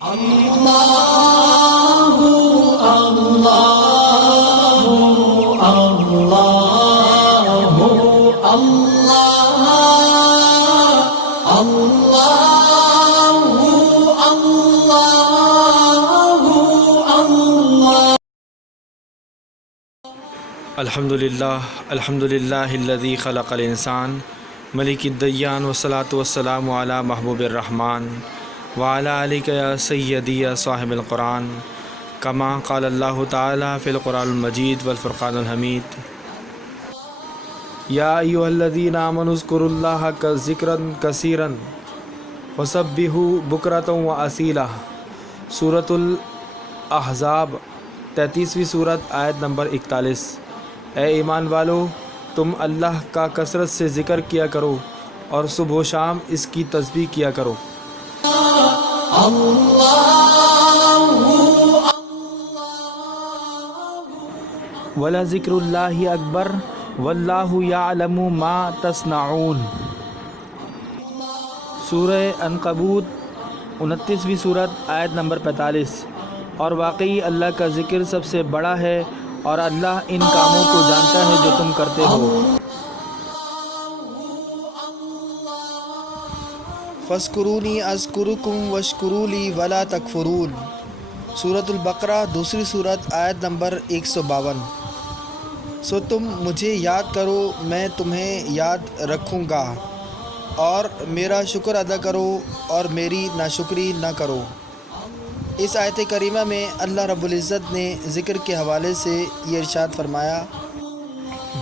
اللہ اللہ اللہ اللہ اللہ الحمدللہ الذی خلق الانسان ملک الدیان والصلاة والسلام علی محبوب الرحمن وعلی آلک یا سیدی یا صاحب القرآن کما قال اللہ تعالی فی القرآن المجید والفرقان الحمید یا ایہا الذین آمنوا اذکروا اللہ ذکرا کثیرا وسبحوا بکرۃ واسیلا۔ سورۃ الاحزاب 33ویں سورت آیت نمبر 41۔ اے ایمان والو، تم اللہ کا کثرت سے ذکر کیا کرو اور صبح و شام اس کی تسبیح کیا کرو۔ وَلَذِكْرُ اللَّهِ أَكْبَرُ وَاللَّهُ يَعْلَمُ مَا تَصْنَعُونَ۔ سورہ عنکبوت 29ویں سورت آیت نمبر 45۔ اور واقعی اللہ کا ذکر سب سے بڑا ہے اور اللہ ان کاموں کو جانتا ہے جو تم کرتے ہو۔ فَاذْكُرُونِي أَذْكُرْكُمْ وَاشْكُرُوا لِي وَلَا تَكْفُرُونَ۔ سورۃ البقرہ 2 سورت آیت نمبر 152۔ سو تم مجھے یاد کرو، میں تمہیں یاد رکھوں گا، اور میرا شکر ادا کرو اور میری ناشکری نہ کرو۔ اس آیت کریمہ میں اللہ رب العزت نے ذکر کے حوالے سے یہ ارشاد فرمایا،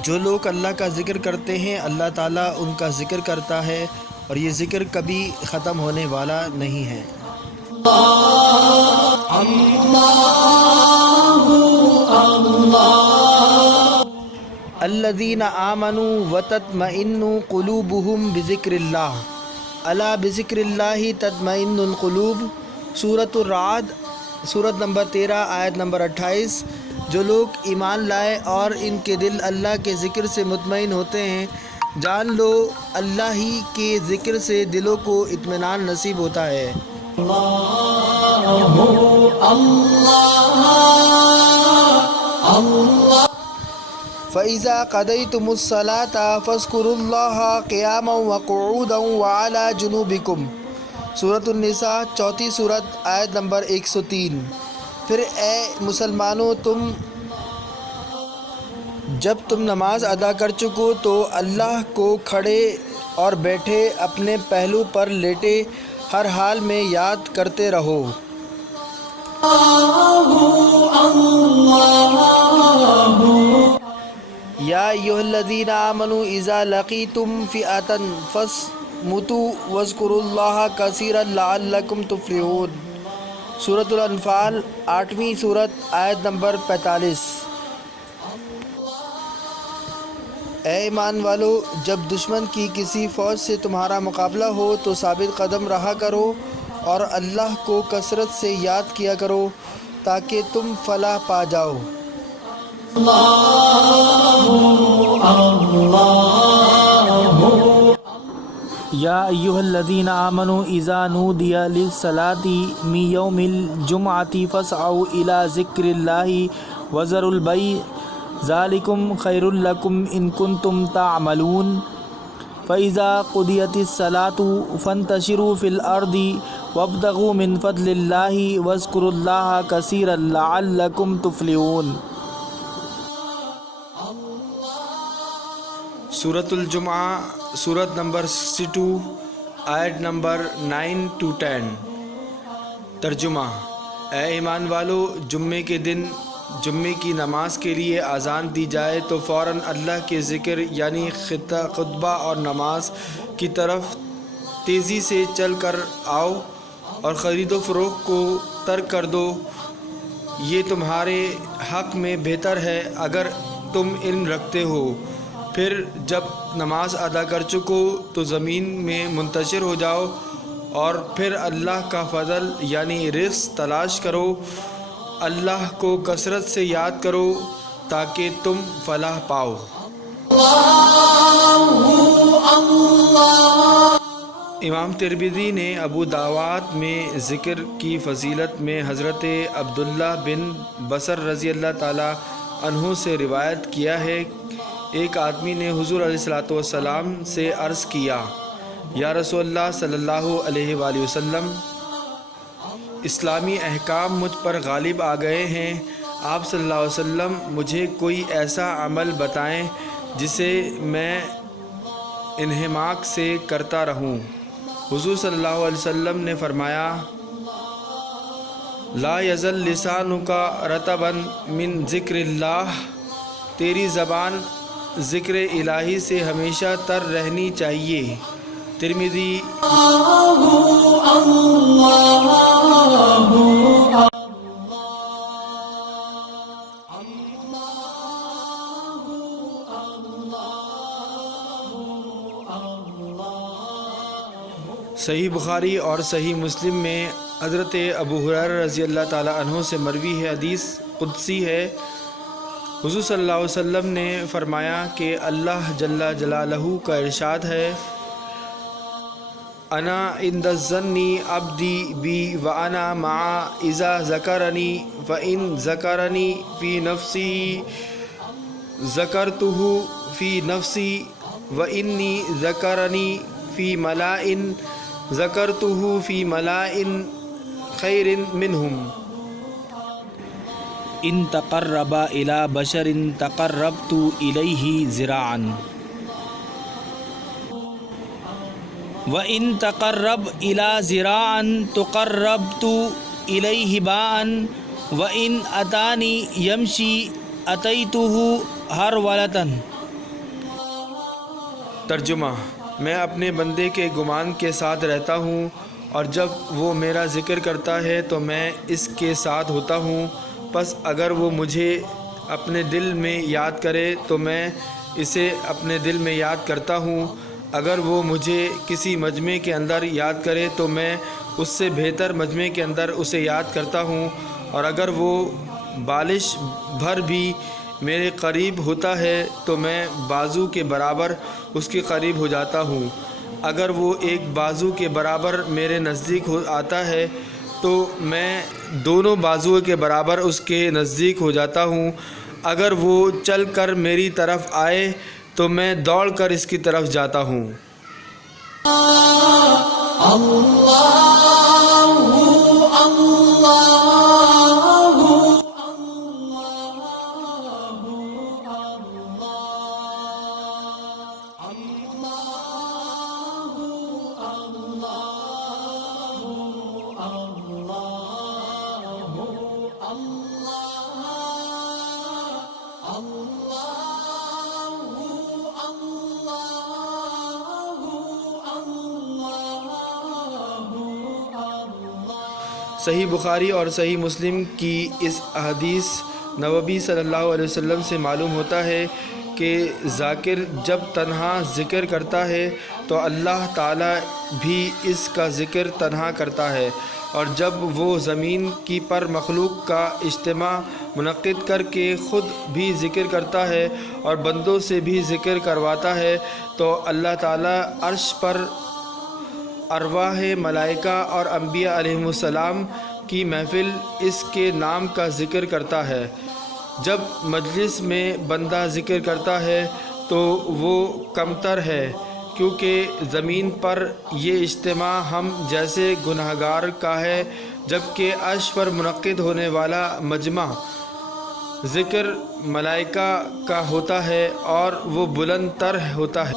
جو لوگ اللہ کا ذکر کرتے ہیں اللہ تعالیٰ ان کا ذکر کرتا ہے اور یہ ذکر کبھی ختم ہونے والا نہیں ہے۔ الذین آمنوا وتطمئن قلوبہم بذکر اللہ، الا بذکر اللہ تطمئن القلوب۔ سورۃ الرعد سورت نمبر 13 آیت نمبر 28۔ جو لوگ ایمان لائے اور ان کے دل اللہ کے ذکر سے مطمئن ہوتے ہیں، جان لو اللہ ہی کے ذکر سے دلوں کو اطمینان نصیب ہوتا ہے۔ فَإِذَا قَضَيْتُمُ الصَّلَاةَ فَاذْكُرُوا اللَّهَ قِيَامًا وَقُعُودًا وَعَلَى جُنُوبِكُمْ۔ سورۃ النساء 4 سورت آیت نمبر 103۔ پھر اے مسلمانوں، جب تم نماز ادا کر چکو تو اللہ کو کھڑے اور بیٹھے، اپنے پہلو پر لیٹے، ہر حال میں یاد کرتے رہو۔ یا ایھا الذین آمنوا اذا لقیتم فئۃ فاثبتوا واذکروا اللہ کثیرا لعلکم تفلحون۔ سورۃ الانفال 8ویں سورت آیت نمبر 45۔ اے ایمان والو، جب دشمن کی کسی فوج سے تمہارا مقابلہ ہو تو ثابت قدم رہا کرو اور اللہ کو کثرت سے یاد کیا کرو تاکہ تم فلاح پا جاؤ۔ یا ایھا الذین آمنوا اذا نودی للصلاۃ من یوم الجمعۃ فاسعوا الی ذکر اللہ وذروا البیع ذالکم خیر لکم ان کنتم تعملون۔ فاذا قضیت الصلاۃ فانتشروا فی الارض وابتغوا من فضل اللہ واذکروا اللہ کثیرا لعلکم تفلحون۔ سورۃ الجمعہ سورت نمبر 62 آیت نمبر 9 to 10۔ ترجمہ: اے ایمان والو، جمعے کے دن جمعے کی نماز کے لیے اذان دی جائے تو فوراً اللہ کے ذکر یعنی خطبہ اور نماز کی طرف تیزی سے چل کر آؤ اور خرید و فروخت کو ترک کر دو، یہ تمہارے حق میں بہتر ہے اگر تم علم رکھتے ہو۔ پھر جب نماز ادا کر چکو تو زمین میں منتشر ہو جاؤ اور پھر اللہ کا فضل یعنی رزق تلاش کرو، اللہ کو کثرت سے یاد کرو تاکہ تم فلاح پاؤ۔ امام ترمذی نے ابو داود میں ذکر کی فضیلت میں حضرت عبداللہ بن بصر رضی اللہ تعالی عنہ سے روایت کیا ہے، ایک آدمی نے حضور علیہ الصلوۃ والسلام سے عرض کیا، یا رسول اللہ صلی اللہ علیہ وآلہ وسلم، اسلامی احکام مجھ پر غالب آ گئے ہیں، آپ صلی اللہ علیہ وسلم مجھے کوئی ایسا عمل بتائیں جسے میں انہماک سے کرتا رہوں۔ حضور صلی اللہ علیہ وسلم نے فرمایا، لا یزل لسانک رطبا من ذکر اللہ، تیری زبان ذکر الہی سے ہمیشہ تر رہنی چاہیے۔ ترمذی۔ صحیح بخاری اور صحیح مسلم میں حضرت ابو ہریرہ رضی اللہ تعالی عنہ سے مروی ہے، حدیث قدسی ہے۔ حضور صلی اللہ علیہ وسلم نے فرمایا کہ اللہ جل جلالہ کا ارشاد ہے، انا عند الظن عبدی بی وانا معا اذا ذکرنی فان ذکرنی فی نفسی ذکرتہ فی نفسی وانی ذکرنی فی ملاء ذکرتہ فی ملاء خیر منہم۔ ان تقرب الی بشر تقربت الیہ ذراعا وان تقرب الی ذراعا تقربت الیہ باعا وان اتانی یمشی اتیتہ ہرولۃ۔ ترجمہ، میں اپنے بندے کے گمان کے ساتھ رہتا ہوں، اور جب وہ میرا ذکر کرتا ہے تو میں اس کے ساتھ ہوتا ہوں، پس اگر وہ مجھے اپنے دل میں یاد کرے تو میں اسے اپنے دل میں یاد کرتا ہوں، اگر وہ مجھے کسی مجمع کے اندر یاد کرے تو میں اس سے بہتر مجمع کے اندر اسے یاد کرتا ہوں، اور اگر وہ بالش بھر بھی میرے قریب ہوتا ہے تو میں بازو کے برابر اس کے قریب ہو جاتا ہوں، اگر وہ ایک بازو کے برابر میرے نزدیک آتا ہے تو میں دونوں بازو کے برابر اس کے نزدیک ہو جاتا ہوں، اگر وہ چل کر میری طرف آئے تو میں دوڑ کر اس کی طرف جاتا ہوں۔ صحیح بخاری اور صحیح مسلم کی اس حدیث نبوی صلی اللہ علیہ وسلم سے معلوم ہوتا ہے کہ ذاکر جب تنہا ذکر کرتا ہے تو اللہ تعالیٰ بھی اس کا ذکر تنہا کرتا ہے، اور جب وہ زمین کی پر مخلوق کا اجتماع منعقد کر کے خود بھی ذکر کرتا ہے اور بندوں سے بھی ذکر کرواتا ہے تو اللہ تعالیٰ عرش پر ارواح ملائکہ اور انبیاء علیہم السلام کی محفل اس کے نام کا ذکر کرتا ہے۔ جب مجلس میں بندہ ذکر کرتا ہے تو وہ کمتر ہے، کیونکہ زمین پر یہ اجتماع ہم جیسے گنہگار کا ہے، جبکہ عرش پر منعقد ہونے والا مجمع ذکر ملائکہ کا ہوتا ہے اور وہ بلند تر ہوتا ہے۔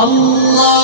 اللہ